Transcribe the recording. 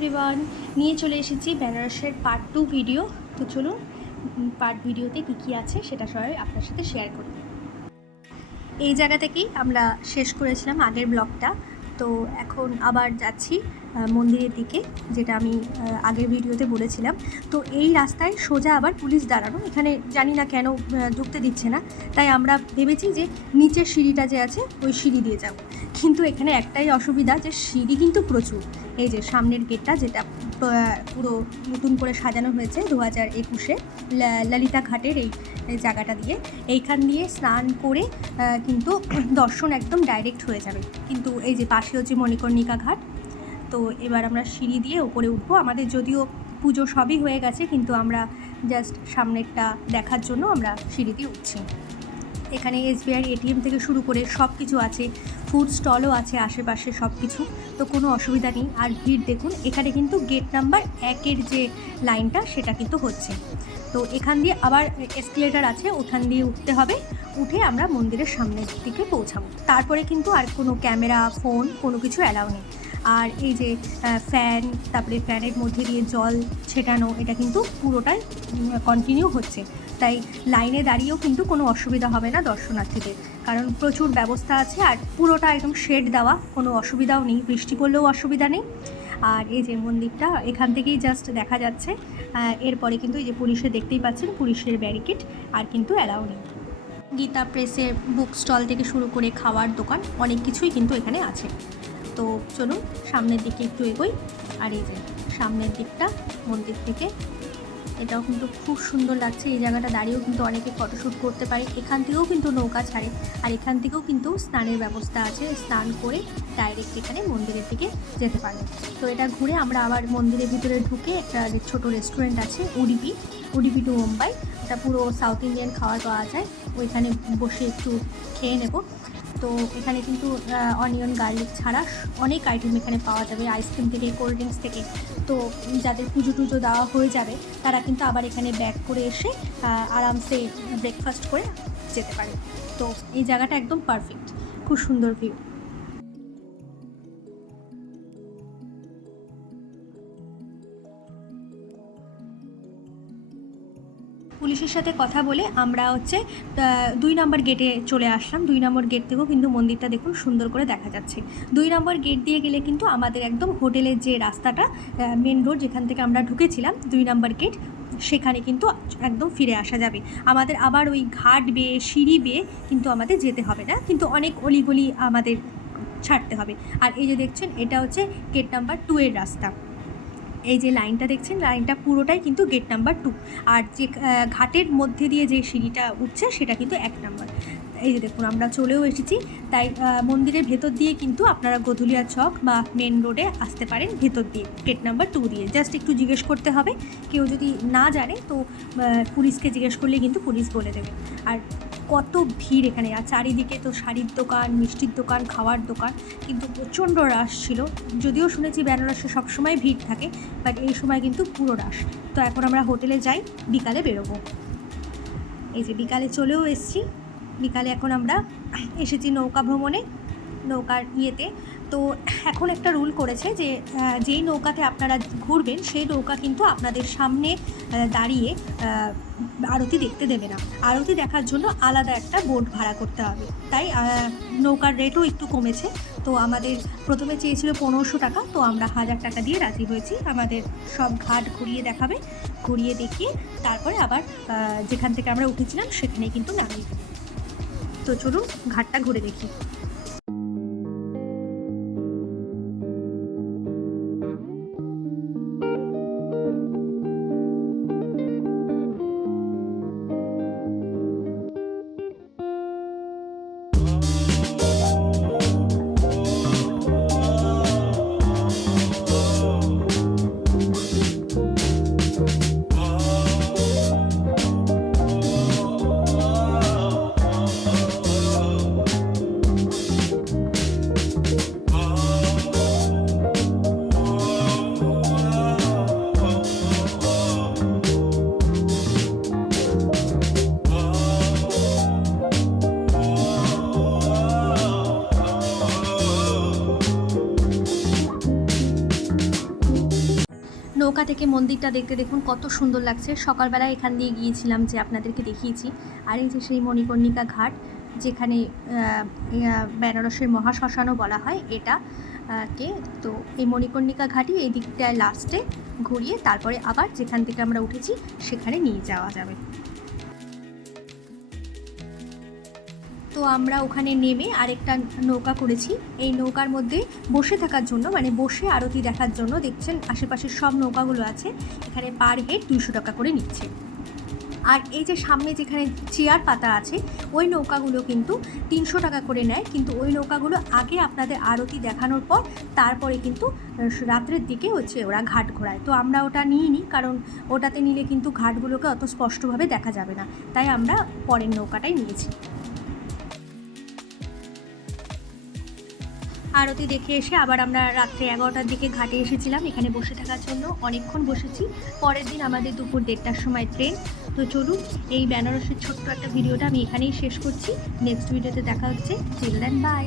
Everyone, নিয়ে চলে এসেছি বেনারসের পার্ট 2 ভিডিও। তো চলুন পার্ট ভিডিওতে কী আছে সেটা সবাই আপনার সাথে শেয়ার করি। এই জায়গা থেকেই আমরা শেষ করেছিলাম আগের ব্লগটা। তো এখন আবার যাচ্ছি মন্দিরের দিকে, যেটা আমি আগের ভিডিওতে বলেছিলাম। তো এই রাস্তায় সোজা আবার পুলিশ দাঁড়ানো, এখানে জানি না কেন ঢুকতে দিচ্ছে না, তাই আমরা ভেবেছি যে নিচের সিঁড়িটা যে আছে ওই সিঁড়ি দিয়ে যাব। কিন্তু এখানে একটাই অসুবিধা, যে সিঁড়ি কিন্তু প্রচুর। এই যে সামনের গেটটা, যেটা পুরো নতুন করে সাজানো হয়েছে 2021-এ ললিতা ঘাটের এই জায়গাটা দিয়ে, এইখান দিয়ে স্নান করে কিন্তু দর্শন একদম ডাইরেক্ট হয়ে যাবে। কিন্তু এই যে পাশে হচ্ছে মণিকর্ণিকা ঘাট। তো এবার আমরা সিঁড়ি দিয়ে ওপরে উঠবো। আমাদের যদিও পুজো সবই হয়ে গেছে, কিন্তু আমরা জাস্ট সামনেরটা দেখার জন্য আমরা সিঁড়ি দিয়ে উঠছি। এখানে SBI ATM থেকে শুরু করে সব কিছু আছে, ফুড স্টলও আছে আশেপাশে সব কিছু, তো কোনো অসুবিধা নেই। আর ভিড় দেখুন, এখানে কিন্তু গেট নাম্বার 1-এর যে লাইনটা সেটা কিন্তু হচ্ছে। তো এখান দিয়ে আবার এসকেলেটার আছে, ওখান দিয়ে উঠতে হবে, উঠে আমরা মন্দিরের সামনের দিকে পৌঁছাবো। তারপরে কিন্তু আর কোনো ক্যামেরা, ফোন কোনো কিছু অ্যালাউ নেই। আর এই যে ফ্যান, তারপরে ফ্যানের মধ্যে দিয়ে জল ছেটানো, এটা কিন্তু পুরোটাই কন্টিনিউ হচ্ছে। তাই লাইনে দাঁড়িয়েও কিন্তু কোনো অসুবিধা হবে না দর্শনার্থীদের, কারণ প্রচুর ব্যবস্থা আছে। আর পুরোটা একদম শেড দেওয়া, কোনো অসুবিধাও নেই, বৃষ্টি পড়লেও অসুবিধা নেই। আর এই যে মন্দিরটা এখান থেকেই জাস্ট দেখা যাচ্ছে। এরপরে কিন্তু এই যে পুলিশের দেখতেই পাচ্ছেন, পুলিশের ব্যারিকেড, আর কিন্তু অ্যালাউ নেই। গীতা প্রেসের বুক স্টল থেকে শুরু করে খাওয়ার দোকান অনেক কিছুই কিন্তু এখানে আছে। তো চলুন সামনের দিকে একটু এগোই। আর এই যে সামনের দিকটা মন্দির থেকে, এটাও কিন্তু খুব সুন্দর লাগছে। এই জায়গাটা দাঁড়িয়েও কিন্তু অনেকে ফটোশ্যুট করতে পারে। এখান থেকেও কিন্তু নৌকা ছাড়ে, আর এখান থেকেও কিন্তু স্নানের ব্যবস্থা আছে, স্নান করে ডাইরেক্ট এখানে মন্দিরের দিকে যেতে পারে। তো এটা ঘুরে আমরা আবার মন্দিরের ভিতরে ঢুকে একটা ছোটো রেস্টুরেন্ট আছে, উডুপি টু মুম্বাই। এটা পুরো সাউথ ইন্ডিয়ান খাবার পাওয়া যায়, ওইখানে বসে একটু খেয়ে নেব। তো এখানে কিন্তু অনিয়ন গার্লিক ছাড়া অনেক আইটেম এখানে পাওয়া যাবে, আইসক্রিম থেকে কোল্ড ড্রিঙ্কস থেকে। তো যাদের পুজো টুজো দেওয়া হয়ে যাবে, তারা কিন্তু আবার এখানে ব্যাক করে এসে আরামসে ব্রেকফাস্ট করে যেতে পারে। তো এই জায়গাটা একদম পারফেক্ট, খুব সুন্দর ভিউ। পুলিশের সাথে কথা বলে আমরা 2 নম্বর গেটে চলে আসলাম। 2 নম্বর গেট থেকেও কিন্তু মন্দিরটা দেখুন সুন্দর করে দেখা যাচ্ছে। 2 নম্বর গেট দিয়ে গেলে কিন্তু আমাদের একদম হোটেলের যে রাস্তাটা, মেন রোড যেখান থেকে আমরা ঢুকেছিলাম 2 নম্বর গেট, সেখানে কিন্তু একদম ফিরে আসা যাবে। আমাদের আবার ওই ঘাট বেয়ে, সিঁড়ি বেয়ে কিন্তু আমাদের যেতে হবে না, কিন্তু অনেক অলিগলি আমাদের ছাড়তে হবে। আর এই যে দেখছেন, এটা হচ্ছে গেট নাম্বার 2-এর রাস্তা। এই যে লাইনটা দেখছেন, লাইনটা পুরোটাই কিন্তু গেট নাম্বার 2। আর যে ঘাটের মধ্যে দিয়ে যে সিঁড়িটা উঠছে সেটা কিন্তু 1 নাম্বার। এই যে দেখুন, আমরা চলেও এসেছি। তাই মন্দিরের ভেতর দিয়ে কিন্তু আপনারা গধুলিয়া চক বা মেন রোডে আসতে পারেন, ভেতর দিয়ে গেট নাম্বার 2 দিয়ে। জাস্ট একটু জিজ্ঞেস করতে হবে, কেউ যদি না জানে তো পুলিশকে জিজ্ঞেস করলে কিন্তু পুলিশ বলে দেবে। আর কত ভিড় এখানে, আর চারিদিকে তো শাড়ির দোকান, মিষ্টির দোকান, খাওয়ার দোকান, কিন্তু প্রচণ্ড রাশ ছিল। যদিও শুনেছি বেনারসে সবসময় ভিড় থাকে, বাট এই সময় কিন্তু পুরো রাশ। তো এখন আমরা হোটেলে যাই, বিকালে বেরোবো। এই যে বিকালে চলেও এসেছি। বিকালে এখন আমরা এসেছি নৌকা ভ্রমণে, নৌকার ইয়েতে। তো এখন একটা রুল করেছে যে যেই নৌকাতে আপনারা ঘুরবেন সেই নৌকা কিন্তু আপনাদের সামনে দাঁড়িয়ে আরতি দেখতে দেবে না। আরতি দেখার জন্য আলাদা একটা বোট ভাড়া করতে হবে। তাই নৌকার রেটও একটু কমেছে। তো আমাদের প্রথমে চেয়েছিল 1500 টাকা, তো আমরা 1000 টাকা দিয়ে রাজি হয়েছি। আমাদের সব ঘাট ঘুরিয়ে দেখাবে, ঘুরিয়ে দেখিয়ে তারপরে আবার যেখান থেকে আমরা উঠেছিলাম সেখানে কিন্তু নামিয়ে দেবে। তো চলুন ঘাটটা ঘুরে দেখি। নৌকা থেকে মন্দিরটা দেখতে দেখুন কত সুন্দর লাগছে। সকালবেলা এখান দিয়ে গিয়েছিলাম, যে আপনাদেরকে দেখিয়েছি। আর এই যে সেই মণিকর্ণিকা ঘাট, যেখানে বেনারসের মহাশ্মশানও বলা হয় এটা কে। তো এই মণিকর্ণিকা ঘাটই এই দিকটায় লাস্টে ঘুরিয়ে তারপরে আবার যেখান থেকে আমরা উঠেছি সেখানে নিয়ে যাওয়া যাবে। তো আমরা ওখানে নেমে আরেকটা নৌকা করেছি। এই নৌকার মধ্যে বসে থাকার জন্য, মানে বসে আরতি দেখার জন্য, দেখছেন আশেপাশের সব নৌকাগুলো আছে, এখানে পার হেড 200 টাকা করে নিচ্ছে। আর এই যে সামনে যেখানে চেয়ার পাতা আছে ওই নৌকাগুলো কিন্তু 300 টাকা করে নেয়, কিন্তু ওই নৌকাগুলো আগে আপনাদের আরতি দেখানোর পর তারপরে কিন্তু রাত্রের দিকে হচ্ছে ওরা ঘাট ঘোরায়। তো আমরা ওটা নিইনি, কারণ ওটাতে নিলে কিন্তু ঘাটগুলোকে অত স্পষ্টভাবে দেখা যাবে না, তাই আমরা পরের নৌকাটাই নিয়েছি। আরতি দেখে এসে আবার আমরা রাত্রে 11টার দিকে ঘাটে এসেছিলাম এখানে বসে থাকার জন্য। অনেকক্ষণ বসেছি। পরের দিন আমাদের দুপুর 1:30টার সময় ট্রেন। তো চলুন, এই বেনারসের ছোট্ট একটা ভিডিওটা আমি এখানেই শেষ করছি। নেক্সট ভিডিওতে দেখা হচ্ছে। Till then, by.